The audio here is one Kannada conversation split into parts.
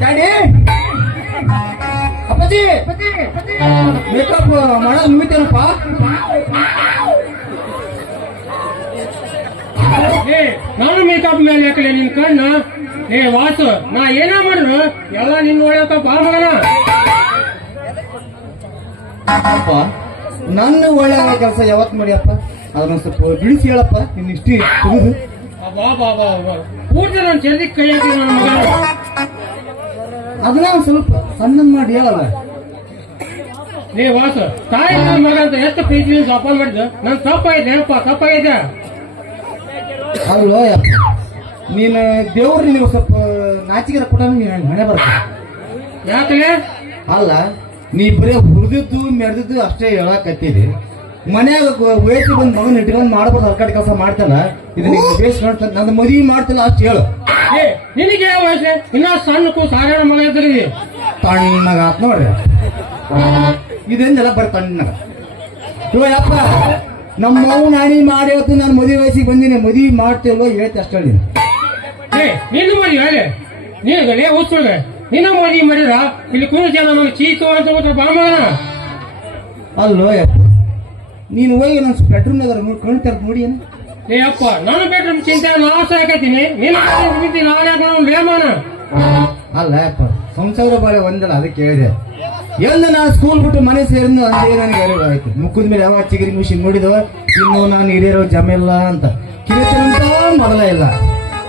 ಡ್ಯಾಡಿ ಅಪ್ಪಾಜಿ ಮೇಕಪ್ ಮಾಡೋದು ಮುಗಿತೇನಪ್ಪ? ನಾನು ಮೇಕಪ್ ಮೇಲೆ ಹಾಕಲಿ ನಿನ್ ಕಣ್ಣ. ವಾಸು, ನಾ ಏನ ಮಾಡ್ರು ಎಲ್ಲ ನಿನ್ ಒಳ್ಳೆಕ ಮಗನ. ಅಪ್ಪ ನನ್ನ ಒಳ್ಳೆ ಕೆಲಸ ಯಾವತ್ ಮಾಡಿಯಪ್ಪ? ಅದನ್ನ ಸ್ವಲ್ಪ ಬಿಡಿಸಿ ಹೇಳಪ್ಪ. ನಿನ್ನ ಇಷ್ಟಿ ತೆಗೆದು ಪೂರ್ತಿ ನಾನು ಜಲ್ದಿ ಕೈ ಹಾಕಿ ನನ್ನ ಮಗ. ಅದನ್ನ ಸ್ವಲ್ಪ ಸಣ್ಣ ಮಾಡಿ ಹೇಳಲ್ಲ. ವಾಸು, ತಾಯಿ ನನ್ನ ಮಗ ಅಂತ ಎಷ್ಟು ಪ್ರೀತಿ ಜೋಪಾನ ಮಾಡಿದ್ದು. ನನ್ ತಪ್ಪಾಗಿದೆ ಅಪ್ಪ, ತಪ್ಪಾಗಿದೆ. ಅಲ್ವೋ ನೀನು ದೇವ್ರು ನೀವು ಸ್ವಲ್ಪ ನಾಚಿಕೆ ಕೊಟ್ಟ ಮನೆ ಬರ್ತದೆ. ಯಾಕಲೆ? ಅಲ್ಲ, ನೀ ಬರೀ ಹುರಿದಿದ್ದು ಮೆರೆದಿದ್ದು ಅಷ್ಟೇ ಹೇಳಕತ್ತೀರಿ. ಮನ್ಯಾಗ ವಯಸ್ಸು ಬಂದ್ ಮಗನ್ ಇಟ್ಕೊಂಡ್ ಮಾಡ್ಬೋದು ಸರ್ಕಾರಿ ಕೆಲಸ ಮಾಡ್ತಾನ. ಇದು ನಿಮ್ಗೆ ಬೇಸ್ ಕಾಣ್ತ. ನನ್ನ ಮದುವೆ ಮಾಡ್ತಿಲ್ಲ ಅಷ್ಟು ಹೇಳು. ನಿನಗೆ ಯಾವ ವಯಸ್ಸು? ಇನ್ನ ಸಣ್ಣಕ್ಕೂ ಸಾಧಾರಣ ಮಗ ಇದ್ರಿ ತಣ್ಣಗ ಆತ್ ನೋಡ್ರಿ. ಇದೆಲ್ಲ ಬರೀ ತಣ್ಣಗ. ಯಪ್ಪ ನಮ್ಮ ಮಗು ನಾನಿ ಮಾಡಿ ಇವತ್ತು ನಾನು ಮದುವೆ ವಯಸ್ಸಿಗೆ ಬಂದಿನಿ. ಮದುವೆ ಮಾಡ್ತಿಲ್ವೋ ಹೇಳ್ತಿ ಅಷ್ಟ ಹೇಳಿ. ನಿನ್ನ ಮದುವೆ ಹೇಳಿ ನೀನು ಓದ್ಕೊಳ್ವೆ. ನಿನ್ನ ಮದುವೆ ಮಾಡಿದ್ರ ಇಲ್ಲಿ ಕುಂದ ಜನ ನನಗೆ ಚೀತು ಅಂತ ಬಾಮಗನ. ಅಲ್ಲೋ ಯಪ್ಪ, ನೀನು ಹೋಗಿ ನನ್ನ ಬೆಡ್ರೂಮ್ನಾಗ ಕಣ್ತಾರ ನೋಡಿ ಏನು? ಅಪ್ಪ, ನಾನು ಬೆಡ್ರೂಮ್ ಚಿಂತೆ ನಾಶ ಹಾಕತ್ತೀನಿ. ಲೇಮಾನ ಅಲ್ಲ ಯಪ್ಪ, ಸಂಸಾರ ಬಾಳೆ ಒಂದಲ್ಲ, ಅದಕ್ಕೆ ಹೇಳಿದೆ. ಎಲ್ಲ ನಾನು ಸ್ಕೂಲ್ ಬಿಟ್ಟು ಮನೆ ಸೇರಿದ ಅದೇ ನನಗೆ ಅರಿವಾಯ್ತು. ಮುಖದ ಮೇಲೆ ಯಾವ ಚಿಗಿರಿ ಮಿಷಿನ್ ನೋಡಿದವ ಇನ್ನು ನಾನು ಹಿರಿಯರೋ ಜಮಿಲ್ಲ ಅಂತ ಕಿರಿತಂತ ಮೊದಲ ಇಲ್ಲ.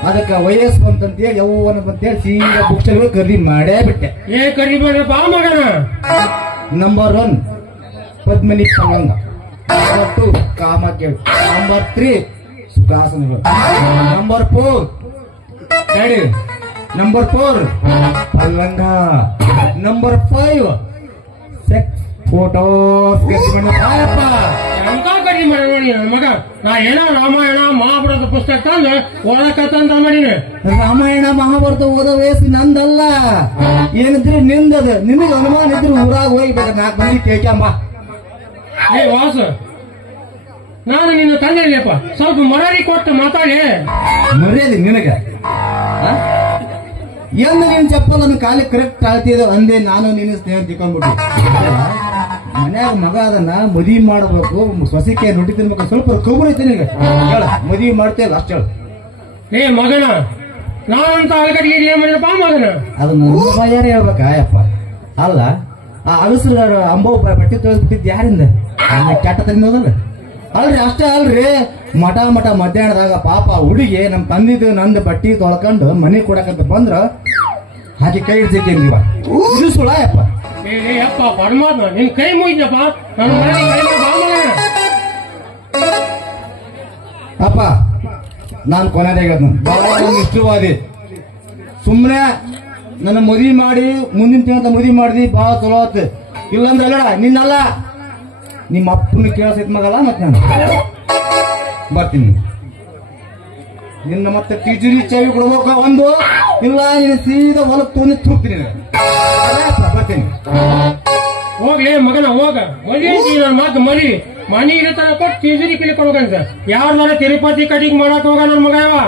ಅದಕ್ಕೆ ವಯಸ್ಸು ಬಂತಂತೇಳಿ ಯೌವನ ಬಂತೇಳಿ ಸೀದಾ ಬುಕ್ ಸ್ಟಾಲ್ ಖರೀದಿ ಮಾಡೇ ಬಿಟ್ಟೆ. ಕರಿ ಬಾ ಮಗನ. ನಂಬರ್ 1 ಪದ್ಮಿನಿ ಪಂಗಂಗ, ನಂಬರ್ 2 ಕಾಮಾಖ್ಯ, ನಂಬರ್ 3 ಸುಖಾಸನಗಳು, ನಂಬರ್ 4 ಡ್ಯಾಡಿ, ನಂಬರ್ 4 ಪಲ್ಲಂಗ, ನಂಬರ್ 5 ಸೆಕ್ಸ್ ಫೋಟೋ ಎಂತ ಕಡಿಮೆ ಮಾಡಿ ನೋಡಿ ನನ್ನ ಮಗ. ನಾ ಏನೋ ರಾಮಾಯಣ ಮಹಾಭಾರತ ಪುಸ್ತಕ ತಂದು ಓದಕತ್ತಂತ ಮಾಡೀನಿ. ರಾಮಾಯಣ ಮಹಾಭಾರತ ಓದೋ ವಯಸ್ಸು ನಂದಲ್ಲ, ಏನಿದ್ರು ನಿಂದದ. ನಿನಗೆ ಅನುಮಾನ ಇದ್ರು ಊರಾಗ ಹೋಗ್ಬೇಕು. 4 ಮಂದಿ ಕೇಳ್ಕೊಂಬ. ವಾಸು, ನಾನು ನಿನ್ನ ತಂದೆ ಇಲ್ಲಪ್ಪ, ಸ್ವಲ್ಪ ಮರ್ಯಾದೆ ಕೊಟ್ಟು ಮಾತಾಡಿ. ಮರ್ಯಾದೆ ನಿನಗೆ? ಎಂದು ನಿನ್ ಚಪ್ಪಲನ್ನು ಕಾಲಿ ಕರೆಕ್ಟ್ ಆಗ್ತಿದ್ದ ಅಂದೆ ನಾನು ನಿನ್ನ ಸ್ನೇಹ ತಿಳ್ಕೊಂಡ್ಬಿಟ್ಟು. ಮನ್ಯಾಗ ಮಗ ಅದನ್ನ ಮದುವೆ ಮಾಡಬೇಕು, ಸೊಸೆಕೆ ರೊಟ್ಟಿ ತಿನ್ಬೇಕು. ಸ್ವಲ್ಪ ಕಬುರ್ ಐತೆ ನಿನಗೆ. ಹೇಳ, ಮದುವೆ ಮಾಡ್ತೇಲ್ಲ ಅಷ್ಟು ಹೇಳು. ಮಗನ, ನಾನಂತ ಅಳಗಡಿಗೆ ಏನ್ ಮಾಡಿದಪ್ಪ ಮಗನ? ಅದನ್ನ ಯಾರು ಹೇಳ್ಬೇಕಾ ಯಪ್ಪ? ಅಲ್ಲ, ಆ ಅಗಸರು ಅಂಬೋ ಬಟ್ಟೆ ತೊಳೆದ್ಬಿಟ್ಟಿದ್ ಯಾರಿಂದ? ಕೆಟ್ಟ ತಂದಲ್ಲ. ಅಲ್ರಿ ಅಷ್ಟೇ ಅಲ್ರಿ, ಮಠ ಮಧ್ಯಾಹ್ನದಾಗ ಪಾಪ ಹುಡುಗಿ ನಮ್ ತಂದಿದ್ದು ನಂದು ಬಟ್ಟಿ ತೊಳ್ಕೊಂಡು ಮನೆ ಕೊಡಕಂತ ಬಂದ್ರ ಹಾಗೆ ಕೈ ಹಿಡ್ಸಕ್ಕೆ ನೀವ ಇದು ಸುಳ ಯಪ್ಪ. ಅಪ್ಪ ಪರಮಾತ್ಮ, ನಿನ್ ಕೈ ಮುಗಿದಪ್ಪ. ಅಪ್ಪ, ನಾನ್ ಕೊನೆದಾಗ ಬಹಳ ಇಷ್ಟವಾದಿ. ಸುಮ್ಮನೆ ನನ್ನ ಮದುವೆ ಮಾಡಿ ಮುಂದಿನ ತಿಂಗಳ ಮದುವೆ ಮಾಡಿದಿ, ಬಹಳ ಚಲೋ ಆತು. ಇಲ್ಲಂದ್ರೆ ಅಲ್ಲ ನಿನ್ನಲ್ಲ, ನಿಮ್ಮ ಅಪ್ಪನ ಕೇಳಿಸೈತ್ ಮಗಲ್ಲ. ಮತ್ತೆ ನಾನು ಬರ್ತೀನಿ. ನಿನ್ನ ಮತ್ತೆ ಟಿಜುರಿ ಚಾವಿ ಕೊಡ್ಬೇಕ ಒಂದು, ಇಲ್ಲ ನೀನು ಸೀದಾ ಹೊಲಕ್ ತೊಗೊಂಡು ತುರ್ತೀನಿ. ಬರ್ತೀನಿ. ಹೋಗ್ಲಿ ಮಗನ, ಹೋಗ ಮದುವೆ ನನ್ನ ಮಾತು ಮರಿ. ಮನಿ ಇರತಾನ ಕೊಟ್ಟು ತಿಜುರಿ ಕಿಲಿ ಕೊಡ್ಬೇಕಂತ. ಯಾರ ತಿರುಪತಿ ಕಟಿಂಗ್ ಮಾಡಕ್ ಹೋಗ ನನ್ನ ಮಗ ಯಾವ.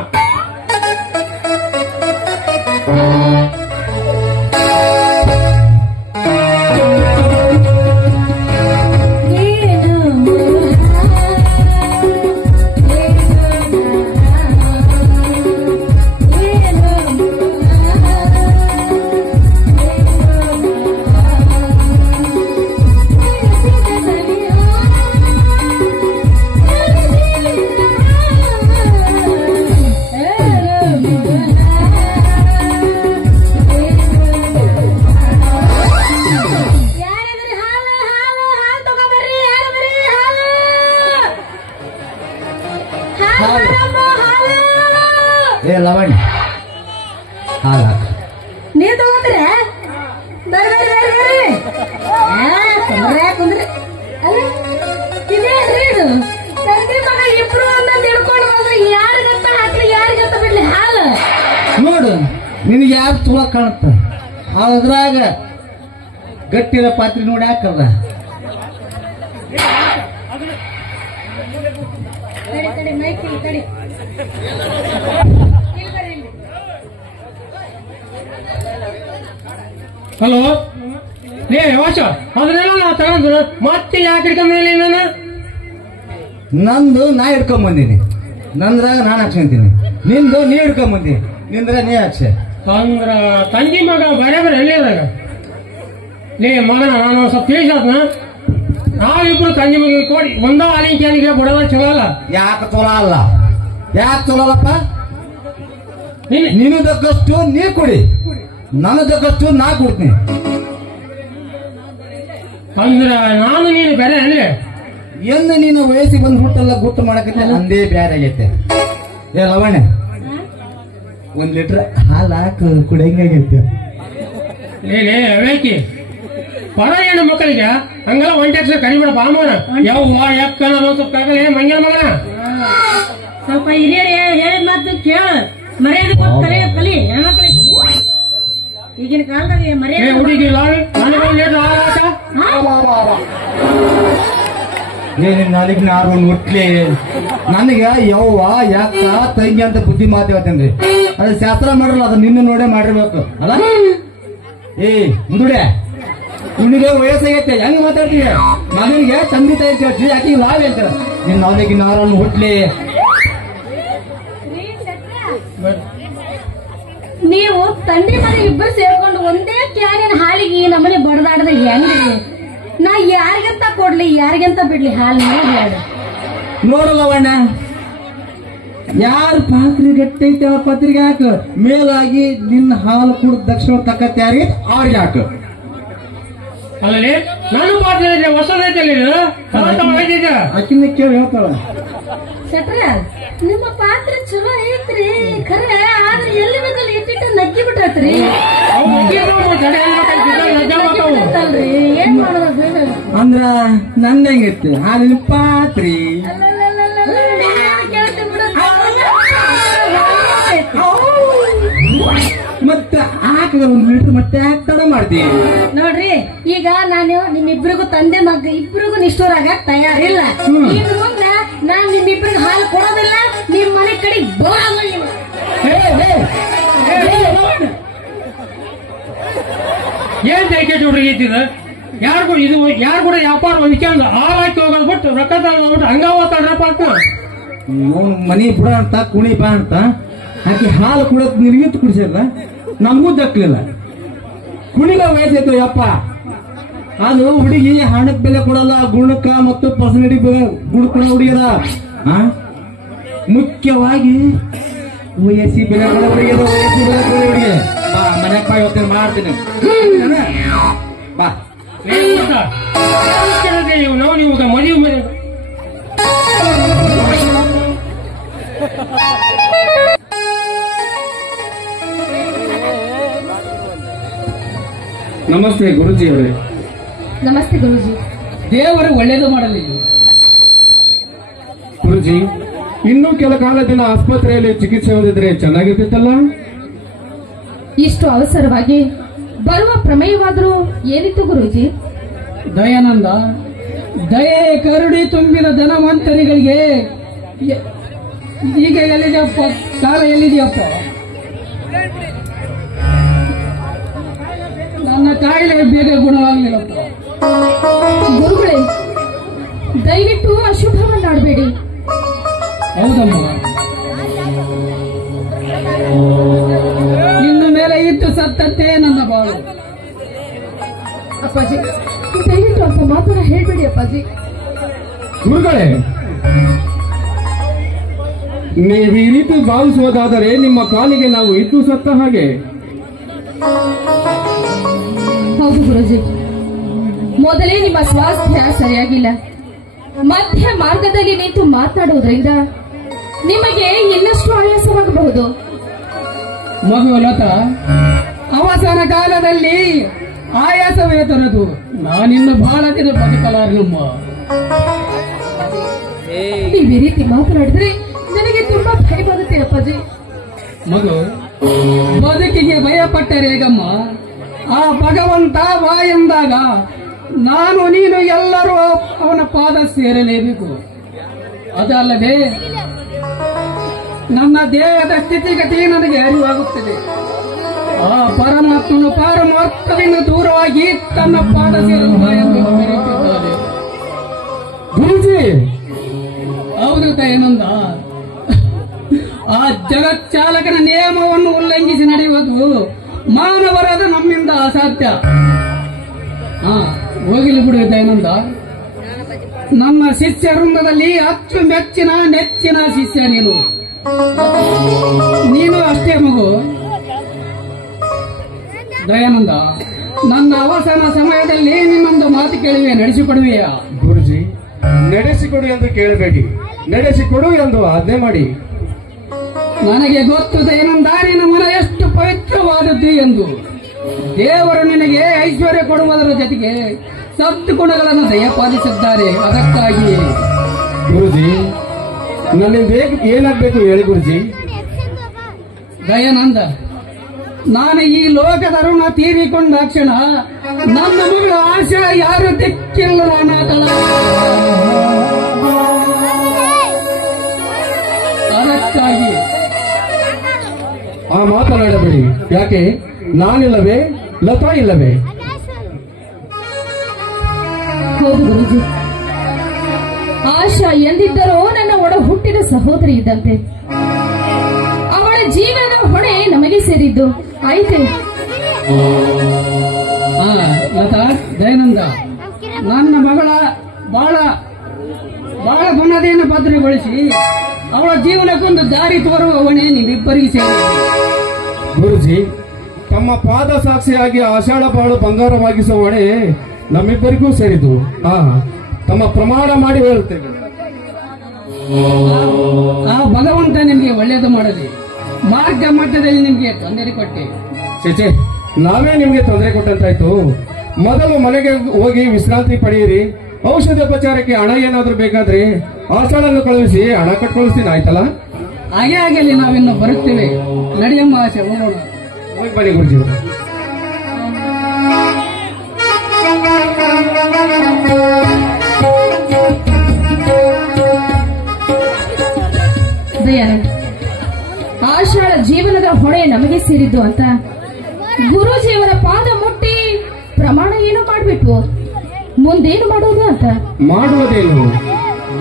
ಲವಣಿ ನೀವ್ ತಗೋತೀರ? ಕುಂದ್ರಿ. ಇದೇನ್ರಿ ಇದು? ತಂದೆ ಮಗ ಇಬ್ರು ಒಂದೊಂದು ಹಿಡ್ಕೊಂಡು ಬಂದ್ರೆ ಯಾರಿಗಂತ ಹಾಕ್ಲಿ ಯಾರಿಗಂತ ಬಿಡ್ಲಿ ಹಾಲು? ನೋಡು, ನಿನಗೆ ಯಾರು ಚಲೋ ಕಾಣುತ್ತ ಅದ್ರಾಗ ಗಟ್ಟಿರೋ ಪಾತ್ರೆ ನೋಡಿ ಹಾಕಲ್ಲ. ಹಲೋ ಲೇ ವಾಚ ಅದನ್ನೆಲ್ಲ ನಾವು ತಗೊಂಡ್ರು ಮತ್ತೆ ಯಾಕೆ ಹಿಡ್ಕೊಂಡ್ಮೇಲೆ ನಾನು ನಂದು ನಾ ಹಿಡ್ಕೊಂಡ್ ಬಂದೀನಿ, ನಂದ್ರಾಗ ನಾನು ಹಾಕ್ಸ್ಕೊಂತೀನಿ, ನಿಂದು ನೀ ಹಿಡ್ಕೊಂಡ್ ಬಂದಿ, ನಿಂದ್ರ ನೀ ಹಾಕ್ಸೆ. ಅಂದ್ರ ತಂಗಿ ಮಗ ಬರಬರ ಎಲ್ಲಿದಾಗ ಲೇ ಮಗನ ನಾನು ಸ್ವಲ್ಪ ತಿಳಿಸಾದ್ನ ನಾವಿಬ್ರು ತಂಗಿ ಮಗ ಕೊಡಿ ಒಂದ ಆಲಿಂಕಿಗೆ ಬಿಡೋದ ಚಲೋ ಅಲ್ಲ. ಯಾಕೆ ಚಲೋ ಅಲ್ಲ? ಯಾಕೆ ಚಲೋ ಅಲ್ಲಪ್ಪ? ನೀನ್ ನಿನದಕ್ಕಷ್ಟು ನೀ ಕೊಡಿ, ನನದಕ್ಕಷ್ಟು ನಾ ಕೊಡ್ತೀನಿ. ಅಂದ್ರ ನಾನು ನೀನು ಬೇರೆ ಅಲ್ಲೇ ಎಂದು ನೀನು ವಯಸ್ಸಿಗೆ ಬಂದು ಹುಟ್ಟೆಲ್ಲ ಗುಟ್ಟು ಮಾಡಕತ್ತೆ ಅಂದೇ ಬ್ಯಾರೆ ಆಗೈತೆ. ಏ ಲವಣ್ಣ, 1 ಲೀಟರ್ ಹಾಲು ಹಾಕು ಕುಡಿಯಂಗಾಗೈತೆ. ಲೇ ಅವೇಕಿ ಪರ ಹೆಣ್ಣು ಮಕ್ಕಳಿಗೆ ಹಂಗಲ್ಲ ಒಂಟೆಕ್ಸ ಕರಿಬೇಡ ಬಾಮನ ಯವ್ವ ಎಕ್ಕನ ಸ್ವಲ್ಪ ಮಂಗ್ಯ ಮಗನ ಸ್ವಲ್ಪ ಹಿರಿಯರು ಹೇಳಿದ ಮಾತು ಕೇಳ, ಮರ್ಯಾದೆ ಕೊಟ್ಟು ಕಲಿ ಹೆಣ್ಮಕ್ಳಿಗೆ. ಈಗಿನ ಕಾಲದಾಗ ಮರ್ಯಾದೆ ಹುಡುಗಿ ನನಗೊಂದು ಲೀಟರ್ ಏನಿನ್ ನಾಲಿಗೆ ನಾರು ಮುಟ್ಲಿ ನನಗ ಯವ್ವ ಯಾಕ ತಂಗಿ ಅಂತ ಬುದ್ಧಿ ಮಾತು ಹೇಳ್ತೇನ್ರಿ. ಅದು ಶಾಸ್ತ್ರ ಮಾಡಲ್ಲ, ಅದು ನಿನ್ನ ನೋಡೇ ಮಾಡಿರ್ಬೇಕು ಅಲ್ಲ. ಏ ಮುಂದುಡೆ ನಿನಗೆ ವಯಸ್ಸಾಗೈತೆ ಹೆಂಗ್ ಮಾತಾಡ್ತೀಯ? ಮಗನಿಗೆ ತಂದೆ ತಾಯಿ ಕೇಳ್ತೀವಿ, ಯಾಕೆ ಲಾವ್ ಹೇಳ್ತಾರ ನಿನ್ನ ನಾಲಿಗೆ ನಾರನ್ನು ಹುಟ್ಲಿ. ನೀವು ತಂದೆ ಮನೆ ಇಬ್ಬರು ಸೇರ್ಕೊಂಡು ಒಂದೇ ಕ್ಯಾನಿನ ಹಾಲಿಗೆ ನಮ್ಮನೆ ಬಡದಾಡದ ಹೆಂಗ್ರಿ? ನಾ ಯಾರಿಗಂತ ಕೊಡ್ಲಿ ಯಾರಿಗಂತ ಬಿಡ್ಲಿ ಹಾಲು ಹೇಳಿ ನೋಡಲ್ಲವಣ್ಣ, ಯಾರು ಪಾತ್ರೆ ಗಟ್ಟೈತೆ ಆ ಪಾತ್ರೆಗೆ ಹಾಕ, ಮೇಲಾಗಿ ನಿನ್ನ ಹಾಲು ಕುಡಿದ ದಕ್ಷಿಣ ತಕ್ಕತ್ತೆ ಯಾರಿಗೆ ಅವ್ರಿಗೆ ಹಾಕ. ಅಲ್ಲೇ ನಾನು ಪಾತ್ರ ಹೊಸದೈತೆ ಅಕ್ಕಿನ ಕೇಳಿ ಹೇಳ್ತಾಳ. ಶೆಟ್ರ ನಿಮ್ಮ ಪಾತ್ರ ಚಲೋ ಐತ್ರಿ ಖರೆ, ಆದ್ರೆ ಎಲ್ಲಿ ಬೇಕಲ್ಲಿ ಇಟ್ಟಿಟ್ಟು ನಗ್ಗಿ ಬಿಟ್ಟೈತ್ರಿ. ಏನ್ ಮಾಡೋದು ಅಂದ್ರ ನಂದ ಹೆಂಗೈತಿ ಹಾಲಿನ ಪಾತ್ರಿ? ಮತ್ತೆ ಹಾಕಿದ್ರೆ 1 ಲೀಟರ್ ಮತ್ತೆ ತಡ ಮಾಡ್ತೀವಿ ನೋಡ್ರಿ. ಈಗ ನಾನು ನಿಮ್ಮಿಬ್ರಿಗೂ ತಂದೆ ಮಗ ಇಬ್ರಿಗೂ ನಿಷ್ಠೂರಾಗ ತಯಾರಿಲ್ಲ. ಇನ್ನು ಮುಂದೆ ನಾನ್ ನಿಮ್ಮಿಬ್ರಿಗೆ ಹಾಲು ಕೊಡೋದಿಲ್ಲ, ನಿಮ್ ಮನೆ ಕಡೆ ಬರೋದಿಲ್ಲ. ಏನ್ ದಯಕೆ ಹುಡುಗಿ ಐತಿದ ಯಾರಿಗೂ ಇದು ಯಾರು ಕೂಡ ವ್ಯಾಪಾರ ಹೊಂದ್ಕೊಂಡು ಹಾಲಾಕಿ ಹೋಗೋದು ಬಿಟ್ಟು ರೊಕ್ಕ ತಗೊಂಡ್ಬಿಟ್ಟು ಹಂಗ ಓದ್ತಾಡ್ರಪ್ಪ ಅಂತ ಮನಿ ಬುಡ ಅಂತ ಕುಣಿ ಬಾ ಅಂತ ಆಕಿ ಹಾಲು ಕುಡಕ್ ನಿನಗಿಂತ ಕುಡಿಸ್ಯಾರ, ನಮಗೂ ದಕ್ಕಲಿಲ್ಲ. ಕುಣಿಗ ವಯಸ್ಸೈತು ಯಪ್ಪ. ಅದು ಹುಡುಗಿ ಹಣಕ್ ಬೆಲೆ ಕೊಡಲ್ಲ, ಗುಣಕ್ಕ ಮತ್ತು ಪರ್ಸನಡಿ ಗುಣಕೊಡ ಹುಡುಗಿಯದ. ಮುಖ್ಯವಾಗಿ ವಯಸ್ಸಿ ಬೆಲೆ ಕೊಡ ಹುಡುಗಿಯದ, ವಯಸ್ಸಿ ಬೆಲೆ ಕೊಡ ಹುಡುಗಿ. ಬಾ ಮನೆಯಪ್ಪ ಇವತ್ತೇನು ಮಾಡ್ತೀನಿ ಬಾ. ನಾವು ನೀವು ಮದುವೆ ಮನೆ ನಮಸ್ತೆ ಗುರುಜಿ ಅವರೇ. ನಮಸ್ತೆ ಗುರುಜಿ. ದೇವರು ಒಳ್ಳೇದು ಮಾಡಲಿ. ಗುರುಜಿ, ಇನ್ನೂ ಕೆಲ ಕಾಲ ದಿನ ಆಸ್ಪತ್ರೆಯಲ್ಲಿ ಚಿಕಿತ್ಸೆ ಹೊಂದಿದ್ರೆ ಚೆನ್ನಾಗಿರ್ತಿತ್ತಲ್ಲ. ಇಷ್ಟು ಅವಸರವಾಗಿ ಬರುವ ಪ್ರಮೇಯವಾದರೂ ಏನಿತ್ತು ಗುರುಜಿ? ದಯಾನಂದ, ದಯೆ ಕರುಡಿ ತುಂಬಿದ ಧನವಂತರಿಗಳಿಗೆ ಈಗ ಎಲ್ಲಿದೆಯಪ್ಪ ಕಾಲ, ಎಲ್ಲಿದೆಯಪ್ಪ? ನನ್ನ ಕಾಯಿಲೆ ಬೇಗ ಗುಣವಾಗಲಿಲ್ಲಪ್ಪ. ಗುರುಗಳೇ, ದಯವಿಟ್ಟು ಅಶುಭವನ್ನಾಡಬೇಡಿ. ಹೌದಮ್ಮ, ಇನ್ನು ಮೇಲೆ ಇದ್ದು ಸತ್ತಂತೆ ನನ್ನ ಬಾಳು. ಅಪ್ಪಾಜಿ, ದಯವಿಟ್ಟು ಅಂತ ಮಾತನ್ನ ಹೇಳ್ಬೇಡಿ ಅಪ್ಪಾಜಿ. ಗುರುಗಳೇ, ನೀವು ಈ ರೀತಿ ಭಾವಿಸುವುದಾದರೆ ನಿಮ್ಮ ಕಾಲಿಗೆ ನಾವು ಇದ್ದು ಸತ್ತ ಹಾಗೆ. ಹೌದು ಗುರುಜಿ, ಮೊದಲೇ ನಿಮ್ಮ ಸ್ವಾಸ್ಥ್ಯ ಸರಿಯಾಗಿಲ್ಲ. ಮಧ್ಯ ಮಾರ್ಗದಲ್ಲಿ ನಿಂತು ಮಾತನಾಡುವುದರಿಂದ ನಿಮಗೆ ಇನ್ನಷ್ಟು ಆಯಾಸವಾಗಬಹುದು. ಮಗು ಲತಾ, ಅವಸಾನ ಕಾಲದಲ್ಲಿ ಆಯಾಸವೇ ತರದು. ನಾನಿನ್ನು ಬಹಳ ದಿನ ಬದುಕಲಾರನಮ್ಮ. ನೀವು ಈ ರೀತಿ ಮಾತನಾಡಿದ್ರೆ ನನಗೆ ತುಂಬಾ ಭಯವಾಗುತ್ತೆ ಅಪ್ಪಾಜಿ. ಮಗು, ಬದುಕಿಗೆ ಭಯಪಟ್ಟರೆ ಹೇಗಮ್ಮ? ಆ ಭಗವಂತ ಬಾ ಎಂದಾಗ ನಾನು ನೀನು ಎಲ್ಲರೂ ಅವನ ಪಾದ ಸೇರಲೇಬೇಕು. ಅದಲ್ಲದೆ ನನ್ನ ದೇಹದ ಸ್ಥಿತಿಗತಿ ನನಗೆ ಅರಿವಾಗುತ್ತದೆ. ಆ ಪರಮಾತ್ಮನು ಪಾರಮಾರ್ಥದಿಂದ ದೂರವಾಗಿ ತನ್ನ ಪಾದ ಸೇರಲು ಎಂದು ಕರೆಯುತ್ತಿದ್ದಾನೆ. ಗುರುಜಿ, ಹೌದು ದಯಾನಂದ, ಆ ಜಗಚ್ಚಾಲಕನ ನಿಯಮವನ್ನು ಉಲ್ಲಂಘಿಸಿ ನಡೆಯುವುದು ಮಾನವರಾದ ನಮ್ಮಿಂದ ಅಸಾಧ್ಯ. ಹೋಗಲಿ ಬಿಡು ದಯಾನಂದ. ನನ್ನ ಶಿಷ್ಯ ವೃಂದದಲ್ಲಿ ಅಚ್ಚುಮೆಚ್ಚಿನ ನೆಚ್ಚಿನ ಶಿಷ್ಯ ನೀನು ಅಷ್ಟೇ ಮಗು. ದಯಾನಂದ, ನನ್ನ ಅವಸಾನ ಸಮಯದಲ್ಲಿ ನಿನ್ನೊಂದು ಮಾತು ಕೇಳುವೆ, ನಡೆಸಿಕೊಡುವೆಯಾ? ಗುರುಜಿ, ನಡೆಸಿಕೊಡು ಎಂದು ಕೇಳಬೇಡಿ, ನಡೆಸಿಕೊಡು ಎಂದು ಆಜ್ಞೆ ಮಾಡಿ. ನನಗೆ ಗೊತ್ತು ದಯಾನಂದ, ನಿನ್ನ ಮನ ಎಷ್ಟು ಪವಿತ್ರವಾದದ್ದು ಎಂದು. ದೇವರು ನಿನಗೆ ಐಶ್ವರ್ಯ ಕೊಡುವುದರ ಜೊತೆಗೆ ಸದ್ಗುಣಗಳನ್ನು ದಯಪಾಲಿಸಿದ್ದಾರೆ. ಅದಕ್ಕಾಗಿ ಗುರುಜಿ, ನನ್ನಿಂದ ಏನಾಗಬೇಕು ಹೇಳಿ ಗುರುಜಿ. ದಯಾನಂದ, ನಾನು ಈ ಲೋಕದ ಋಣ ತೀರಿಕೊಂಡ ಕ್ಷಣ ನನ್ನ ಮಗಳ ಆಶೆ ಯಾರು ದಿಕ್ಕಿಲ್ಲ ಅನಾಥಳ. ಅದಕ್ಕಾಗಿ ಆ ಮಾತನಾಡಬೇಡಿ. ಯಾಕೆ? ನಾನಿಲ್ಲವೇ? ಲತಾ ಇಲ್ಲವೇ? ಹೌದು ಗುರುಜಿ, ಆಶಾ ಎಂದಿದ್ದರೋ ನನ್ನ ಒಡ ಹುಟ್ಟಿದ ಸಹೋದರಿ ಇದ್ದಂತೆ. ಅವಳ ಜೀವನದ ಹೊಣೆ ನಮಗೆ ಸೇರಿದ್ದು ಆಯ್ತೆ. ಲತಾ, ದಯಾನಂದ, ನನ್ನ ಮಗಳ ಬಹಳ ಗುಣತೆಯನ್ನು ಭದ್ರಗೊಳಿಸಿ ಅವಳ ಜೀವನಕ್ಕೊಂದು ದಾರಿ ತೋರುವ ಹೊಣೆ ನಿಮ್ಮಿಬ್ಬರಿಗೆ ಸೇರಿದೆ. ಗುರುಜಿ, ತಮ್ಮ ಪಾದ ಸಾಕ್ಷಿಯಾಗಿ ಆಷಾಢ ಬಾಳು ಬಂಗಾರವಾಗಿಸುವ ಹೊಣೆ ನಮ್ಮಿಬ್ಬರಿಗೂ ಸೇರಿತು. ತಮ್ಮ ಪ್ರಮಾಣ ಮಾಡಿ ಹೇಳುತ್ತೇವೆ. ಆ ಭಗವಂತ ನಿಮಗೆ ಒಳ್ಳೆಯದು ಮಾಡಲಿ. ಮಾರ್ಗ ಮಟ್ಟದಲ್ಲಿ ನಿಮಗೆ ತೊಂದರೆ ಕೊಟ್ಟೆ. ಚೇಚೆ, ನಾವೇ ನಿಮ್ಗೆ ತೊಂದರೆ ಕೊಟ್ಟಂತಾಯ್ತು. ಮೊದಲು ಮನೆಗೆ ಹೋಗಿ ವಿಶ್ರಾಂತಿ ಪಡೆಯಿರಿ. ಔಷಧೋಪಚಾರಕ್ಕೆ ಹಣ ಏನಾದ್ರೂ ಬೇಕಾದ್ರೆ ಆಷಾಢನ್ನು ಕಳುಹಿಸಿ ಹಣ ಕಟ್ಕೊಳಿಸ್ತೀನಿ, ಆಯ್ತಲ್ಲ? ಹಾಗೆ ಆಗಲಿ, ನಾವಿನ್ನು ಬರುತ್ತೇವೆ. ನಡೆಯಮ್ಮ ಆಶೆ, ಹೋಗೋಣ. ಹೋಗಿ ಬನ್ನಿ ಗುರುಜಿ. ದಯಾನಂದ, ಆಶಾಳ ಜೀವನದ ಹೊಣೆ ನಮಗೆ ಸೇರಿದ್ದು ಅಂತ ಗುರುಜಿಯವರ ಪಾದ ಮುಟ್ಟಿ ಪ್ರಮಾಣ ಏನು ಮಾಡ್ಬಿಟ್ವು. ಮುಂದೇನು ಮಾಡೋದು ಅಂತ? ಮಾಡುವುದೇನು?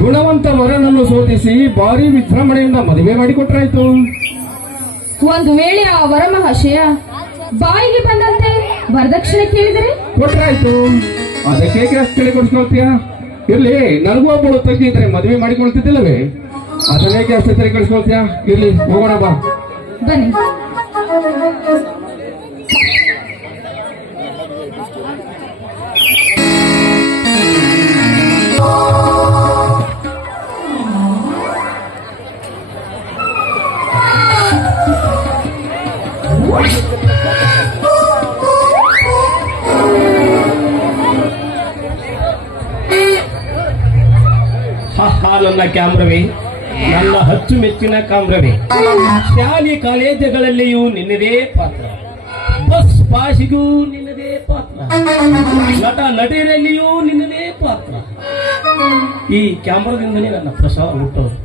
ಗುಣವಂತ ವರನನ್ನು ಶೋಧಿಸಿ ಭಾರಿ ವಿಜೃಂಭಣೆಯಿಂದ ಮದುವೆ ಮಾಡಿಕೊಟ್ರಾಯ್ತು. ಒಂದು ವೇಳೆ ಆ ವರಮಹಾಶಯ ಬಾಯಿಗೆ ಬಂದಂತೆ ವರದಕ್ಷಿಣೆ ಕೇಳಿದರೆ ಕೊಟ್ರಾಯ್ತು. ಅದಕ್ಕೆ ಅಷ್ಟು ತಲೆ ಕೊಡಿಸ್ಕೊಳ್ತೀಯ? ಇರ್ಲಿ, ನನಗೂ ಒಬ್ಬಳು ತಂಗಿ ಇದ್ರೆ ಮದುವೆ ಮಾಡಿಕೊಳ್ತಿದ್ದಿಲ್ಲವೇ? ಅದನ್ನೇಕೆ ಅಷ್ಟು ತಲೆ ಕೊಡಿಸ್ಕೊಳ್ತೀಯ? ಇರ್ಲಿ, ಹೋಗೋಣ ಬಾ. ಬನ್ನಿ. ನನ್ನ ಕ್ಯಾಮ್ರವೇ, ನನ್ನ ಅಚ್ಚುಮೆಚ್ಚಿನ ಕ್ಯಾಮ್ರವೇ, ಶಾಲೆ ಕಾಲೇಜುಗಳಲ್ಲಿಯೂ ನಿನ್ನದೇ ಪಾತ್ರ, ಬಸ್ ಪಾಸಿಗೂ ನಿನ್ನದೇ ಪಾತ್ರ, ನಟ ನಟಿಯರಲ್ಲಿಯೂ ನಿನ್ನದೇ ಪಾತ್ರ. ಈ ಕ್ಯಾಮ್ರಾದಿಂದಲೇ ನನ್ನ ಪ್ರಸಾರ ಹುಟ್ಟೋದು.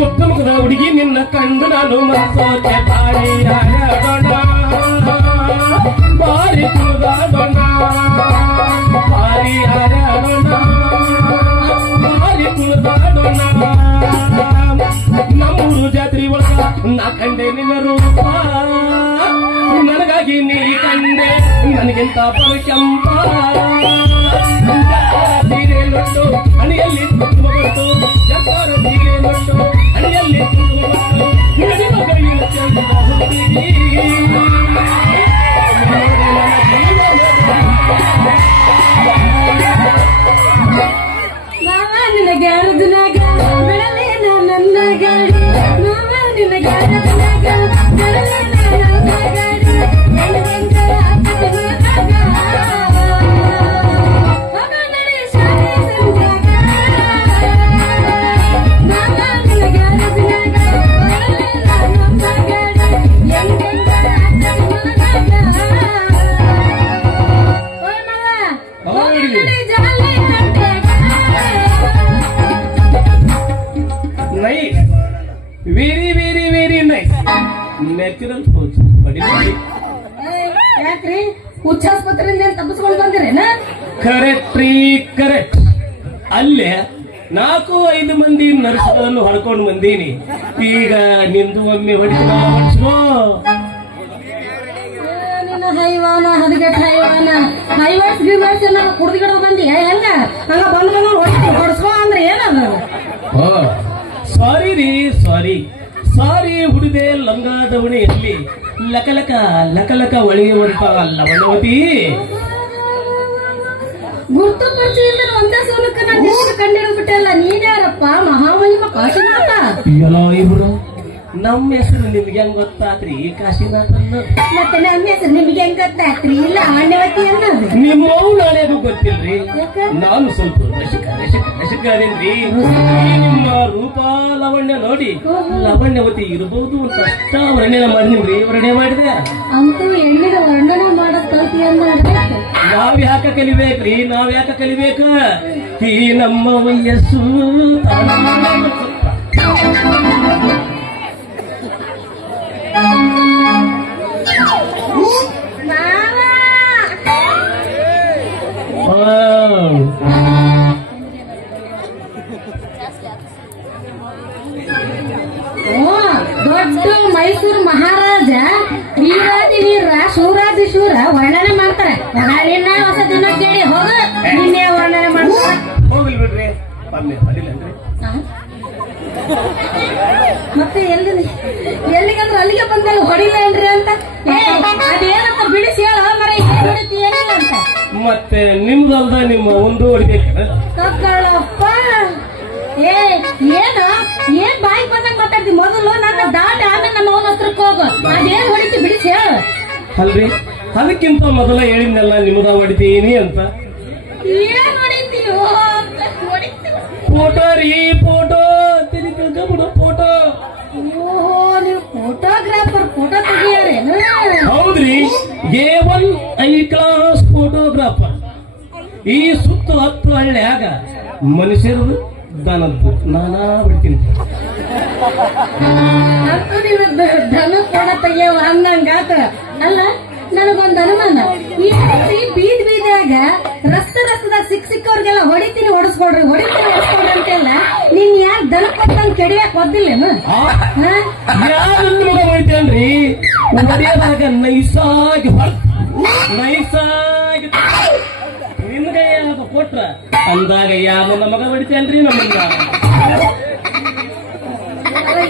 ಮುದ್ದು ಮುಖದ ಹುಡುಗಿ ನಿನ್ನ ಕಂಡು ನಾನು ಮನಸೋಚೆ ಬಾರಿ ಆಡೋಣ, ಬಾರಿ ಕುಣಿದಾಡೋಣ, ಬಾರಿ ಆಡೋಣ, ಬಾರಿ ಕುಣಿದಾಡೋಣ. ನಮ್ಮೂರು ಜಾತ್ರೆ ಒಳಗ ನಾ ಕಂಡೆ ನಿನ್ನ ರೂಪ, ನನಗಾಗಿ ನೀ ಕಂಡೆ ನನಗಿಂತ ಕೆಂಪ. ಸೀರೆ ಲೊಟ್ಟು ಹಣಿಯಲ್ಲಿ ತುಂಬಿಟ್ಟು, ಜಪಾರ ಸೀರೆ ಲೊಟ್ಟು ಹಣಿಯಲ್ಲಿ ತುಂಬಿಟ್ಟು, ನಡೆಯುವ ಕೈಯ ಚಂದ ಹುಡುಗಿ nice, very very very nice, natural pose. ಬಡಿ ಬಡಿ. ಯಾಕ್ರಿ ಹುಚ್ಚಾಸ್ಪತ್ರೆಯಿಂದ ತಪ್ಪಿಸ್ಕೊಂಡು ಬಂದಿರೇನ? ಕರೆಕ್ಟ್ ರೀ, ಕರೆಕ್ಟ್. ಅಲ್ಲೇ 4-5 ಮಂದಿ ನರ್ಸ್ಗಳನ್ನು ಹೊಡ್ಕೊಂಡು ಬಂದೀನಿ. ಈಗ ನಿಂದು ಒಮ್ಮೆ ಹೊಡಿಸ್ಕೋ. ಹೈವಾನ ಹದಗೆಟ್ ಹೈವಾಸ್ ಗಿವಾಸ್ ಕುಡ್ದಿಗಿಡ ಬಂದಿ ಹೆಂಗ ಹಂಗ ಬಂದ್ ಹೊಡ್ಸ್ಕೋ ಅಂದ್ರೆ ಏನದ? ಸಾರಿ ರೀ, ಸಾರಿ ಸಾರಿ. ಹುಡಿದೆ ಲಂಗಾದವಣಿಯಲ್ಲಿ ಲಕಲಕ ಲಕಲಕ ಒಳೆಯುವಂತ ಲವಣವತಿ. ಗುರ್ತು ಪರಿಚಯದಿಂದ ಒಂದೇ ಸೋಲಕ್ಕ ನಾನು ಕಂಡಿಡ್ಬಿಟ್ಟಲ್ಲ. ನೀನ್ಯಾರಪ್ಪ? ಮಹಾಮಹಿಮ ಕಾಶಿನಾಥ. ಎಲ್ಲ ಇಬ್ರು ನಮ್ಮ ಹೆಸರು ನಿಮ್ಗೆ ಹೆಂಗ್ ಗೊತ್ತಾತ್ರಿ? ಕಾಶಿನಾಥ್ ಅನ್ನೋದು. ಮತ್ತೆ ನಮ್ಮ ಹೆಸರು ನಿಮ್ಗೆ ಹೆಂಗ್ ಗೊತ್ತಾತ್ರಿ? ಇಲ್ಲ ಲಾವಣ್ಯವತಿ ಅನ್ನೋದು. ನಿಮ್ಮ ನಾಳೆಗೂ ಗೊತ್ತಿಲ್ರಿ. ನಾನು ಸ್ವಲ್ಪ ರಸಿಕ ಅದೇನ್ರಿ. ನಿಮ್ಮ ರೂಪ ಲಾವಣ್ಯ ನೋಡಿ ಲಾವಣ್ಯವತಿ ಇರಬಹುದು ಅಂತ ಅಷ್ಟ ವರ್ಣನೆ ಮಾಡಿದ್ರಿ. ವರ್ಣನೆ ಮಾಡಿದೆ ಅಂತೂ ಹೆಣ್ಣಿನ ವರ್ಣನೆ ಮಾಡೋ ಕಲ್ತಿ ಅನ್ನೋದು. ನಾವ್ಯಾಕ ಕಲಿಬೇಕ್ರಿ? ನಾವ್ಯಾಕ ಕಲಿಬೇಕ? ಈ ನಮ್ಮ ವಯಸ್ಸು ದೊಡ್ಡ ಮೈಸೂರು ಮಹಾರಾಜ ವೀರಾದಿ ವೀರ ಶೂರಾದಿ ಶೂರ ವರ್ಣನೆ ಮಾಡ್ತಾರೆ. ಹೊಸ ದಿನ ಕೇಳಿ ಹೋಗ ನಿನ್ನೆ ವರ್ಣನೆ ಮಾಡ್ತಾರೆ. ಹೋಗ್ಲಿ ಬಿಡ್ರಿ. ಮತ್ತೆ ಎಲ್ಲಿಗಂದ್ರೆ ಅಲ್ಲಿಗೆ ಬಂದಲ್ಲಿ ಹೊಡಿಲೇನ್ರಿ ಅಂತ ಅದೇನಂತ ಬಿಡಿಸಿ ಹೇಳ ಮರ ಹೊಡಿತಿ ಏನಿಲ್ಲ ಅಂತ. ಮತ್ತೆ ನಿಮ್ದಲ್ದ ನಿಮ್ಮ ಒಂದು ಹೊಡಿಬೇಕು. ಕಕ್ಕಳಪ್ಪ ಏನ್ ಬಾಯಿ ಬಂದಾಗ ಮಾತಾಡ್ತಿ? ಮೊದಲು ನನ್ನ ದಾಟ ಆಮೇಲೆ ನಮ್ಮ ಅವನ ಹತ್ರಕ್ಕೆ ಹೋಗು. ಅದೇನ್ ಹೊಡಿತಿ ಬಿಡಿಸಿ ಹೇಳು. ಅಲ್ರಿ, ಅದಕ್ಕಿಂತ ಮೊದಲ ಹೇಳಿದ್ನೆಲ್ಲ ನಿಮ್ದ ಹೊಡಿತೀನಿ ಅಂತ. ಏನ್ ಹೊಡಿತೀವೋ? ಫೋಟೋ ರೀ, ಫೋಟೋ ತಿಳ್ಕೊಂಡ್ಬಿಡು. ಫೋಟೋ. ಓಹೋ, ನೀವು ಫೋಟೋಗ್ರಾಫರ್, ಫೋಟೋ ತೆಗಿಯಾರೇನು? ಹೌದ್ರಿ, A1 I ಕ್ಲಾಸ್ ಫೋಟೋಗ್ರಾಫರ್. ಈ ಸುತ್ತ 10 ಹಳ್ಳಿಯಾಗ ಮನುಷ್ಯರದು ದನದ್ದು ನಾನಾ ಬಿಡ್ತೀನಿ. ಅಂತೂ ನೀವು ದನ ಫೋಟೋ ತೆಗಿಯವ ಅಂದಂಗಾತ. ಅಲ್ಲ, ನನಗೊಂದು ಅನುಮಾನ. ಈ ಬೀದ್ ಬೀದಾಗ ರಸ್ತೆದಾಗ ಸಿಕ್ಕವ್ರಿಗೆಲ್ಲ ಹೊಡಿತೀನಿ ಹೊಡಿಸ್ಕೊಡ್ರಿ ಅಂತೆಲ್ಲ ನೀನ್ ಯಾಕೆ ದನ ಕೊಟ್ಟಂಗ್ ಕೆಡಿಯಾಕ ಒದ್ದಿಲ್ಲೇನು? ಯಾರನ್ನು ಹೊಡಿತೇನ್ರಿ? ಹೊಡೆಯೋದಾಗ ನೈಸಾಗಿ ನಿನ್ಗೆ ಕೊಟ್ರ ಅಂದಾಗ ಯಾರು ನಮಗ ಹೊಡಿತೇನ್ರಿ? ನಮ್ಮನ್ನ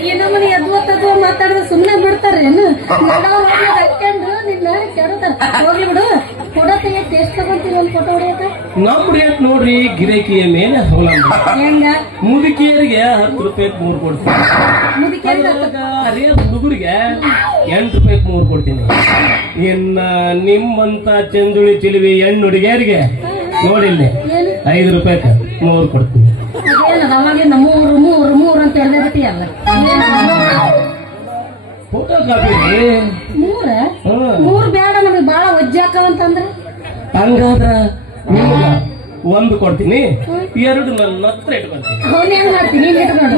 ಈ ನಮ್ಮನೆ ಎದ್ವತ್ತದ್ವ ಮಾತಾಡಿದ್ರೆ ಸುಮ್ನೆ ಬಿಡ್ತಾರೇನು? ಹಾಕೊಂಡು ನಿನ್ನ ಕೆಡತಾರ. ಹೋಗ್ಲಿ ಬಿಡು. ಫೋಟೋ ತೆಗಿಯಕ್ಕೆ ಎಷ್ಟು ತಗೊಂತೀವಿ ಒಂದ್ ಫೋಟೋ ಹೊಡಿಯಕ? ನಮ್ ರೇಟ್ ನೋಡ್ರಿ, ಗಿರಾಕಿಯ ಮೇಲೆ ಅವಲಂಬ. ಹೆಂಗ? ಮುದುಕಿಯರಿಗೆ 10 ರೂಪಾಯಿಗೆ 3 ಕೊಡ್ತೀನಿ. ಅದೇ ಹುಡುಗರಿಗೆ 8 ರೂಪಾಯಿಗೆ 3 ಕೊಡ್ತೀನಿ. ಇನ್ನ ನಿಮ್ಮಂತ ಚಂದುಳಿ ಚಿಲಿವಿ ಹೆಣ್ಣು ಹುಡುಗಿಯರಿಗೆ ನೋಡಿಲ್ಲಿ 5 ರೂಪಾಯಿಗೆ 3 ಕೊಡ್ತೀನಿ. ಅದೇನದ ಅವಾಗಿಂದ ಮೂರು ಅಂತ ಹೇಳ್ದೆ ಬಿಟ್ಟಿಯಲ್ಲ. ಫೋಟೋ ಕಾಪಿ ಮೂರ್ ಬೇಡ, ನಮಗೆ ಬಾಳ ಒಜ್ಜಾಕವಂತಂದ್ರ. ಹಂಗಾದ್ರ ನಿಮ್ಗ 1 ಕೊಡ್ತೀನಿ, 2 ನನ್ನ ಹತ್ರ ಇಟ್ಕೊಂತೀನಿ. ಅವನ್ ಹೆಂಗ್ ಮಾಡ್ತೀನಿ?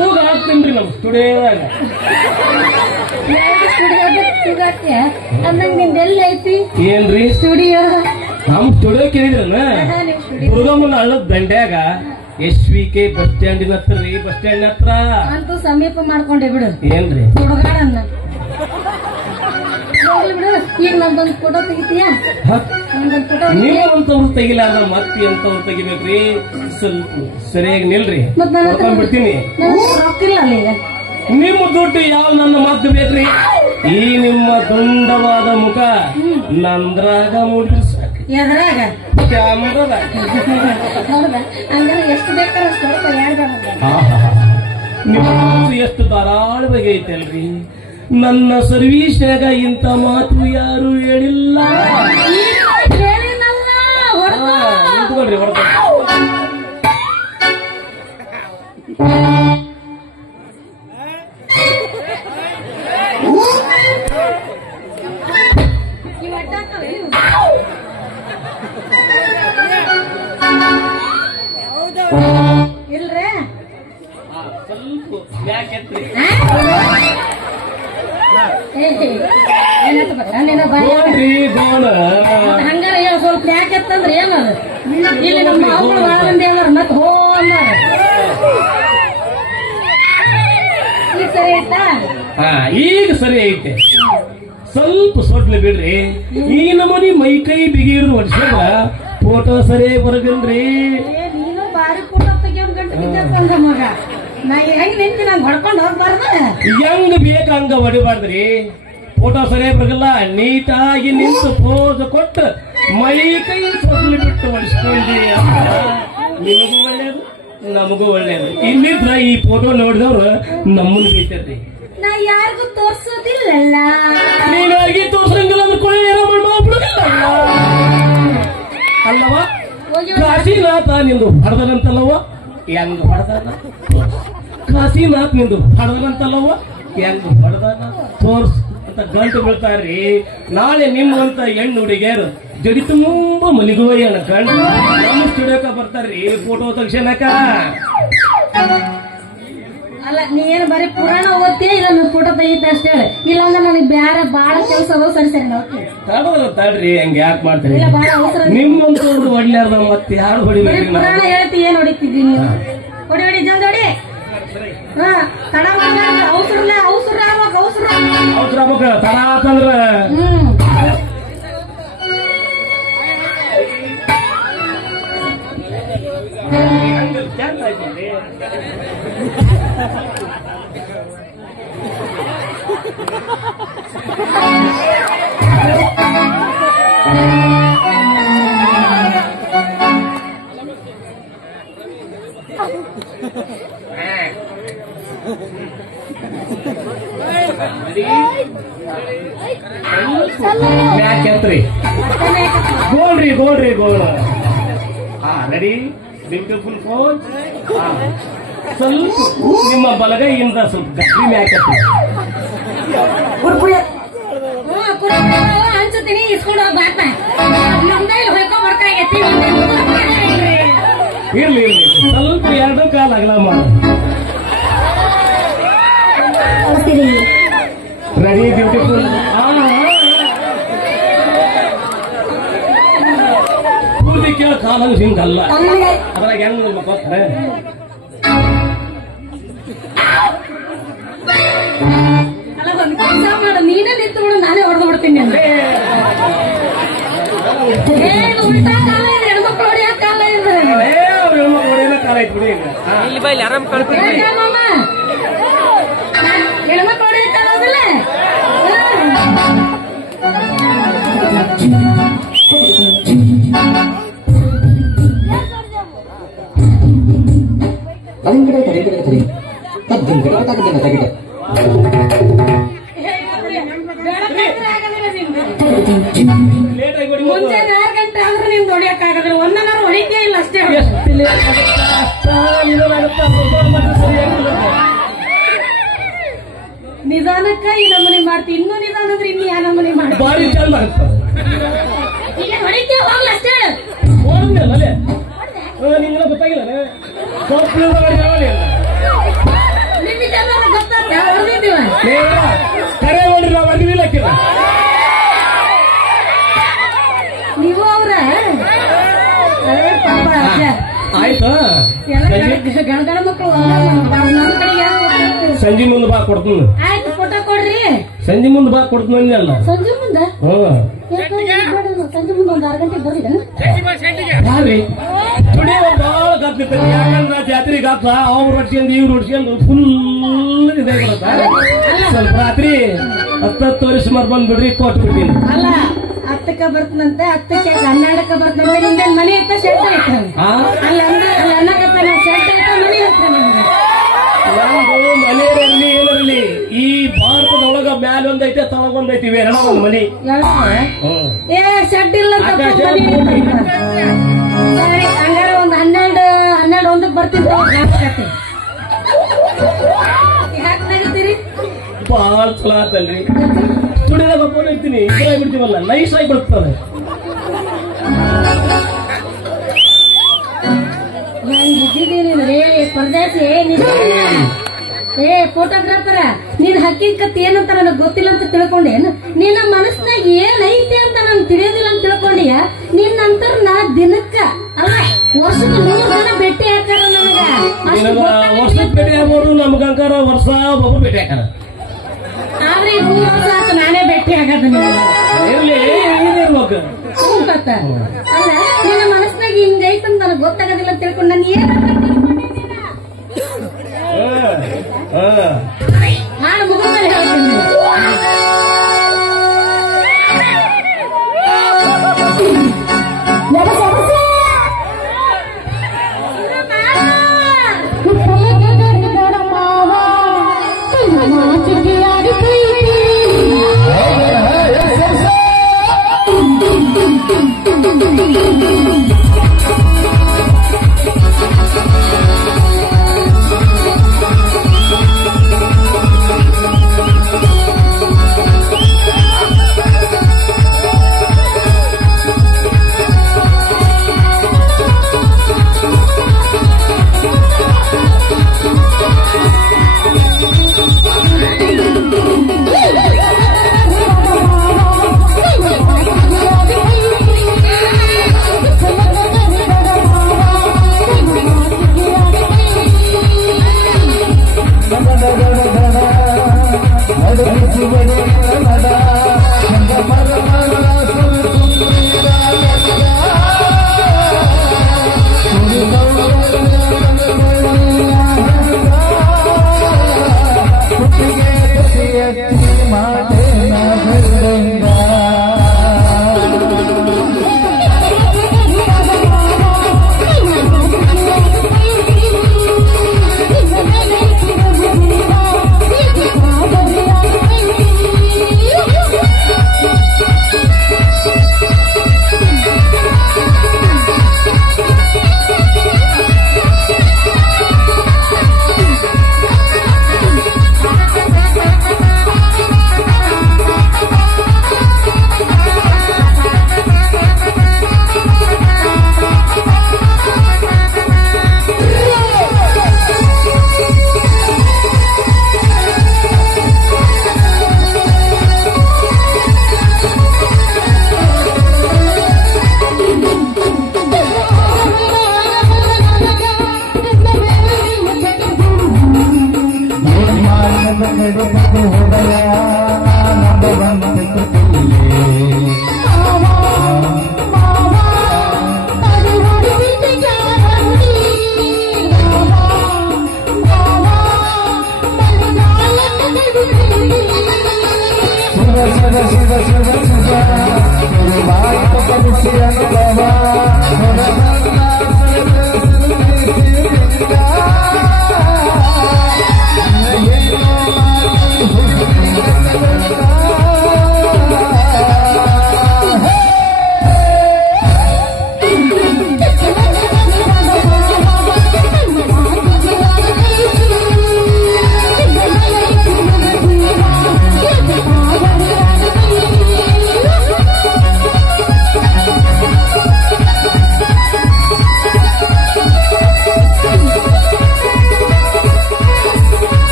ಹೋಗ ಹಾಕ್ತೀನ್ರಿ ನಮ್ ಸ್ಟುಡಿಯೋದಾಗ. ಅಂದಂಗ ನಿಂದ ಎಲ್ಲಿ ಐತಿ? ಏನ್ರಿ ಸ್ಟುಡಿಯೋ? ನಮ್ ಸ್ಟುಡಿಯೋ ಕೇಳಿದ್ರನ ದುರ್ಗಮ್ಮನ ಹಳ್ಳದ ದಂಡ್ಯಾಗ SVK ಬಸ್ ಸ್ಟ್ಯಾಂಡಿನ ಹತ್ರ ರೀ. ಬಸ್ ಸ್ಟ್ಯಾಂಡ್ ಹತ್ರ ಅಂತೂ ಸಮೀಪ ಮಾಡ್ಕೊಂಡೆ ಬಿಡು. ಏನ್ರಿ ಹುಡುಗಾಡನ್ನ ಬಿಡು. ಈಗ ನಂದೊಂದು ಫೋಟೋ ತೆಗಿತೀಯ? ನೀವು ಅಂತವ್ರು ತೆಗಿಲಾರ ಮತ್ತೆ ಅಂತವ್ರು ತೆಗಿಬೇಕ್ರಿ. ಸ್ವಲ್ಪ ಸರಿಯಾಗಿ ನಿಲ್ರಿ, ಬಿಡ್ತೀನಿ. ರೊಕ್ಕಿಲ್ಲ ಅಲ್ಲೀಗ. ನಿಮ್ಮ ದುಡ್ಡು ಯಾವ ನನ್ನ ಮಾತು ಬೇಕ್ರಿ? ಈ ನಿಮ್ಮ ದುಂಡವಾದ ಮುಖ ನಂದ್ರಾಗ ಮೂಡಿದ್ರೆ ಸಾಕು. ಎದ್ರಾಗ ಕ್ಯಾಮ್ರಾದಾಗ. ಹೌದಾ? ಹಂಗಾರೆ ಎಷ್ಟು ಬೇಕಾದ್ರೆ ಅಷ್ಟು ಹೊರತು ಹೇಳ್ಬೇಡ. ನಿಮ್ಮ ಎಷ್ಟು ಧಾರಾಳವಾಗಿ ಐತಲ್ರಿ. ನನ್ನ ಸರ್ವೀಸ್ನಾಗ ಇಂಥ ಮಾತು ಯಾರು ಹೇಳಿಲ್ಲ. ನಿಂತ್ಕೊಳ್ರಿ, ಹೊರತ ಮ್ಯಾಕೆತ್ರಿ ಗೋಳ್ರಿ ಗೋಳ ಹಂಗಾರ ಸ್ವಲ್ಪ ಯಾಕೆತ್ತಂದ್ರೆ ಏನದು ಇಲ್ಲಿ ನಮ್ಮ ಮಕ್ಕಳು ಬಾಳ ಮಂದಿ ಅದಾರ ಮತ್ ಹೋ ಅನ್ನಾರ ಈಗ ಸರಿ ಆಯ್ತಾ ಹಾ ಈಗ ಸರಿ ಐತೆ ಸ್ವಲ್ಪ ಸೊಟ್ಲು ಬಿಡ್ರಿ ಈ ನಮೂನಿ ಮೈ ಕೈ ಬಿಗಿ ಹಿಡಿದು ಹೊಡ್ಸಿದ್ರ ಫೋಟೋ ಸರಿ ಬರದಿಲ್ರಿ ನೀನು ಬಾರಿ ಫೋಟೋ ತೆಗಿಯೋನ್ ಗಂಟೆ ಬಿದ್ದ ಮಗ ನಾ ಹೆಂಗ್ ನಿಂತಿ ನಂಗೆ ಹೊಡ್ಕೊಂಡು ಹೋಗ್ಬಾರ್ದ ಹೆಂಗ್ ಬೇಕ ಹಂಗ ಹೊಡಿಬಾರ್ದ್ರಿ ಫೋಟೋ ಸರಿಯಾಗಿ ಬರಲ್ಲ ನೀಟಾಗಿ ನಿಂತು ಪೋಸ್ ಕೊಟ್ಟು ಮೈ ಕೈ ಸೊಟ್ಲು ಬಿಟ್ಟು ಹೊಡಿಸ್ಕೊಂಡ್ರಿ ನಿಮಗೂ ಒಳ್ಳೇದು ನಮಗೂ ಒಳ್ಳೇದು ಇಲ್ಲಿದ್ರ ಈ ಫೋಟೋ ನೋಡಿದವ್ರು ನಮ್ಮನ್ನ ಬೀಳ್ತಾರ್ರಿ ನಾ ಯಾರಿಗೂ ತೋರ್ಸೋದಿಲ್ಲಲ್ಲ ನೀನಾಗಿ ತೋರ್ಸಂಗಿಲ್ಲ ಅಂದ್ಕೊಳ್ಳಿ ಏನೋ ಮಾಡ್ಬಿಡುದಿಲ್ಲ ಅಲ್ಲವ ಕಾಶಿನಾಥ ನಿಂದು ಹಡದನಂತಲ್ಲವ ಹೆಂಗ್ ಹೊಡೆದಾನ ಕಾಶಿನಾಥ್ ನಿಂದು ಹಡದನಂತಲ್ಲವ ಹೆಂಗ್ ಹೊಡೆದಾನ ತೋರ್ಸ್ ಅಂತ ಗಂಟು ಬೀಳ್ತಾರ್ರಿ ನಾಳೆ ನಿಮ್ಮಂತ ಹೆಣ್ಣು ಹುಡುಗಿಯರು ಜಡಿ ತುಂಬಾ ಮಲಿಗೋಯ್ಯಣ ಗಂಟು ನಮ್ಮ ಸ್ಟುಡಿಯೋಕ ಬರ್ತಾರ್ರಿ ಫೋಟೋ ತೆಗ್ಸನಕ ಅಲ್ಲ ನೀ ಏನ್ ಬರೀ ಪುರಾಣ ಓದ್ತೀಯ ಇಲ್ಲ ನನ್ ಫೋಟೋ ತೆಗಿತ ಅಷ್ಟೇ ಇಲ್ಲಾಂದ್ರೆ ನನಗೆ ಬೇರೆ ಬಾಳ ಕೆಲಸ ಅದಾವ ಸರಿ ಸರಿ ನೋಡ್ತೀನಿ ತಡ್ರಿ ಹಂಗ ಯಾಕೆ ಮಾಡ್ತೀರಿ ಇಲ್ಲ ಬಾಳ ಅವಸರ ನಿಮ್ಮಂತ ಒಳ್ಳೆಯದ ಮತ್ತೆ ಯಾರು ಬರೀ ಹೊಡಿಬೇಕು ಪುರಾಣ ಹೇಳ್ತಿ ಏನ್ ಹೊಡಿತಿದ್ದಿ ನೀವು ಹೊಡಿ ಹೊಡಿ ಜಲ್ದಿ ಹೊಡಿ ಹಾ ತಡ ಮಾಡ್ಬಾರ್ದು ಅವಸರ ಅವಸರ ಆಗ್ಬೇಕು ಅವಸರ ಅವಸರ ಆಗ್ಬೇಕ ತಡ ಆತಂದ್ರ ಮ್ಯಾಕೆತ್ರಿ ಗೋಲ್ರಿ ಗೋಲ್ರಿ ಗೋಲ್ ಹಾ ರೆಡಿ ಬ್ಯೂಟಿಫುಲ್ ಫೋನ್ ಸ್ವಲ್ಪ ನಿಮ್ಮ ಬಲಗೈಯಿಂದ ಸ್ವಲ್ಪ ಗಟ್ಟಿ ಮ್ಯಾಕೆತ್ರಿ ಹಂಚುತ್ತೀನಿ ಇಸ್ಕೊಂಡು ಹೋಗ್ಬಾರ್ದ ನಮ್ದೇ ಹೋಯ್ಕೊ ಬರ್ಕಾಗೈತಿ ಇರ್ಲಿ ಇರ್ಲಿ ಸ್ವಲ್ಪ ಎರಡು ಕಾಲ ಅಗಲ ಮಾಡ ರೆಡಿ ಬ್ಯೂಟಿಫುಲ್ ಪೂರ್ತಿ ಕೇಳ ಕಾಲ ಹಿಂಗಲ್ಲ ಅದ್ರಾಗ ಹೆಂಗ್ ಗೊತ್ತಾರೆ ಅಲ್ಲ ಒಂದ್ ಕೆಲಸ ಮಾಡು ನೀನೇ ನಿಂತು ಬಿಡು ನಾನೇ ಹೊಡೆದು ಬಿಡ್ತೀನಿ ಅಂದ್ರೆ ಉಲ್ಟಾ ಕಾಲ ಇದೆ ಹೆಣ್ಮಕ್ಳು ಹೊಡಿಯೋ ಕಾಲ ಇದೆ ಕಾಲ ಐತ್ ಬಿಡಿ ಇಲ್ಲಿ ಬೈಲಿ ಆರಾಮ್ ಕಳ್ತೀನಿ ಹೆಣ್ಮಕ್ಳು ಹೊಡಿಯೋ ಕಾಲ ಅದಲ್ಲ ಮುಂಜಾನೆ 6 ಗಂಟೆ ಆದ್ರೂ ನಿಮ್ದು ಹೊಡಿಯಕ್ಕಾಗದ್ರೆ 1 ಅವರ್ ಹೊಡಿತೇ ಇಲ್ಲ ಅಷ್ಟೇ ನಿಧಾನಕ್ಕ ಈ ನಮೂನಿ ಮಾಡ್ತಿ ಇನ್ನೂ ನಿಧಾನ ಅಂದ್ರೆ ಇನ್ನು ಯಾ ನಮೂನಿ ಮಾಡ್ತಿ ಬಾರಿ ಚಂದ ಆಗ್ತದೆ ಈಗ ಹೊಡಿತೇವೆ ಹೋಗ್ಲ ಅಷ್ಟೇ ಓದ್ಮೇಲೆ ನಿಮ್ಗೆ ಗೊತ್ತಾಗಿಲ್ಲ ನಿಮ್ಗೆ ಜನ ಗೊತ್ತಾಗ್ತ ಹೊಡೆದಿದ್ದೀವ ಕರೆ ನೋಡ್ರಿ ನಾವು ಅದಿಲ್ಲ ನೀವು ಅವ್ರ ಪಾಪ ಆಯ್ತಾ ಗಣಗಣ ಮಕ್ಕಳು ನಮ್ಮ ಕಡೆಗೆ ಸಂಜೆ ಮುಂದೆ ಬಾ ಕೊಡ್ತೀನಿ ಆಯ್ತು ಫೋಟೋ ಕೊಡ್ರಿ ಸಂಜೆ ಮುಂದೆ ಬಾ ಕೊಡ್ತೀನಿ ಅಲ್ಲ ಸಂಜೆ ಮುಂದೆ ಸಂಜೆ ಮುಂದೆ 1 ಗಂಟೆಗೆ ಬರ್ರಿ ಯಾರ್ರಿ ಸ್ಟುಡಿಯೋ ಭಾಳ ಗಪ್ಪಿರ್ತೈತಿ ಯಾಕಂದ್ರೆ ಜಾತ್ರೆಗೆ ಗಪ್ಪ ಅವ್ರು ಹೊಡ್ಸ್ಕೊಂಡು ಇವ್ರು ಹೊಡ್ಸ್ಕೊಂಡು ಫುಲ್ ಇದೆ ಸ್ವಲ್ಪ ರಾತ್ರಿ 10 ವರ್ಷ ಸುಮಾರು ಬಂದ್ಬಿಡ್ರಿ ಕೊಟ್ಟು ಬಿಡ್ತೀನಿ ಅಲ್ಲ 10ಕ್ಕೆ ಬರ್ತನಂತೆ 10ಕ್ಕೆ 12ಕ್ಕೆ ಬರ್ತನಂತೆ ನಿಮ್ದೇನ್ ಮನೆ ಐತ ಶೆಡ್ ಐತ ಅಲ್ಲಿ ಅನ್ನಕತ್ತ ಶೆಡ್ ಐತ ಮನೆ ಐತ ನಿಮ್ಗೆ ನಮ್ದು ಮನೆಯಲ್ಲಿ ಏನಿರಲಿ ಈ ಭಾರತದೊಳಗ ಮ್ಯಾಲ ಒಂದೈತೆ ತಳಗೊಂದೈತಿ ಎರಡ ಒಂದ್ ಮನಿ ಏ ಶೆಡ್ ಇಲ್ಲ ಸರಿ ಹಂಗಾರ ಒಂದ್ 12 1ಕ್ಕೆ ಬರ್ತೀನಿ ಯಾಕೆ ನಗತ್ತೀರಿ ಬಾಳ ಚಲೋ ಆತಲ್ರಿ ಸ್ಟುಡಿಯೋದಾಗ ಫೋನ್ ಇರ್ತೀನಿ ಇದ್ರಾಗ ಬಿಡ್ತೀವಲ್ಲ ನೈಸ್ ಆಗಿ ಬರ್ತದೆ ನಾನು ಇದ್ದಿದ್ದೀನಿ ಪರದೇಶಿ ಏ ಫೋಟೋಗ್ರಾಫರ, ನೀನ್ ಹಕ್ಕಿಕತ್ ಏನಂತ ನನಗ್ ಗೊತ್ತಿಲ್ಲ ಅಂತ ತಿಳ್ಕೊಂಡೇನು? ನಿನ್ನ ಮನಸ್ನಾಗ ಏನ್ ಐತೆ ಅಂತ ನಾನು ತಿಳಿಯೋದಿಲ್ಲ ಅಂತ ತಿಳ್ಕೊಂಡಿಯ? ನಿನ್ನಂತರ ನಾ ದಿನಕ್ಕ ಅಲ್ಲ ವರ್ಷದ 3 ದಿನ ಭೇಟಿ ಹಾಕಾರ ನನಗ. ವರ್ಷದ ಭೇಟಿ ಆಗ್ಬೋದು, ನಮ್ಗಂಕಾರ ವರ್ಷ ಒಬ್ಬರು ಭೇಟಿ ಹಾಕಾರ. ಆದ್ರೆ 3 ವರ್ಷ ಆತ ನಾನೇ ಭೇಟಿ ಆಗದ ಇರ್ಲಿ ಇರ್ಬೇಕು. ಅಲ್ಲ ನಿನ್ನ ಮನಸ್ನಾಗ ಹಿಂಗೈತಂತ ನನಗ್ ಗೊತ್ತಾಗೋದಿಲ್ಲ ಅಂತ ತಿಳ್ಕೊಂಡು ನಾನು ಏನ್ ನಾನು ಮುಗಿದ್ಮೇಲೆ ಹೇಳ್ತೀನಿ.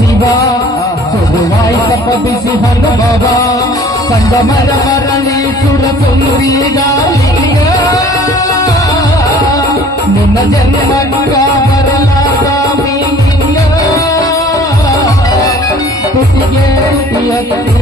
ಶಿವ ಸುಡುವಾಯಿ ತಪ್ಪಿಸಿ ಹಣ ಬಾಬಾ ಕಂದ ಮರ ಮರಳಿ ಸುರ ತುಂಬಿದಾಲಿಗ ನಿನ್ನ ಜನ್ಮ ಬರಲಾದ ಮೀನಿಂಗ ತುಟಿಗೆ ಎತ್ತಿ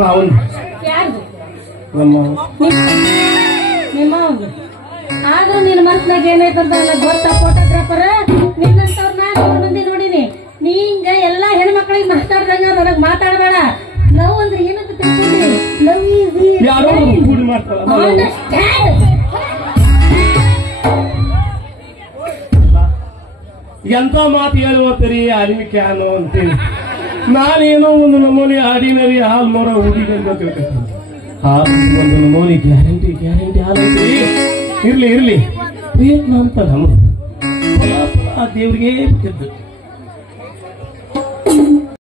ಮಾವನ್ ಯಾರ್ದು ನಮ್ಮ ನಿಮ್ಮ ಆದ್ರೂ ನಿನ್ ಮನ್ಸ್ನಾಗ ಏನೈತಂತ ನನಗ್ ಗೊತ್ತ ಫೋಟೋಗ್ರಾಫರ್ ನಿನ್ನಂತವ್ರನ್ನ 3 ಮಂದಿ ನೋಡಿನಿ. ನೀ ಹಿಂಗ ಎಲ್ಲಾ ಹೆಣ್ಮಕ್ಳಿಗೆ ಮಾತಾಡ್ದಂಗ ನನಗ್ ಮಾತಾಡಬೇಡ. ಲವ್ ಅಂದ್ರೆ ಏನಂತ ತಿಳ್ಕೊಂಡಿ? ಲವ್ ಈಸ್ ಯಾರೋ ಕೂಡಿ ಮಾಡ್ತಾಳ ಎಂತ ಮಾತು ಹೇಳುವತ್ತರಿ ಅಲಿಮಿ ಕ್ಯಾನು ಅಂತೇಳಿ ನಾನೇನೋ ಒಂದು ನಮೂನಿ ಆರ್ಡಿನರಿ ಹಾಲ್ ಮರ ಹುಡುಗಂತ ತಿಳ್ಕೊತೀನಿ. ಹಾಲು ಒಂದು ನಮೂನಿ ಗ್ಯಾರಂಟಿ ಹಾಲೈತ್ರಿ. ಇರ್ಲಿ ಪ್ರಯತ್ನ ಅಂತ ನಮ್ದು ದೇವ್ರಿಗೆ ಬಿಟ್ಟಿದ್ದು.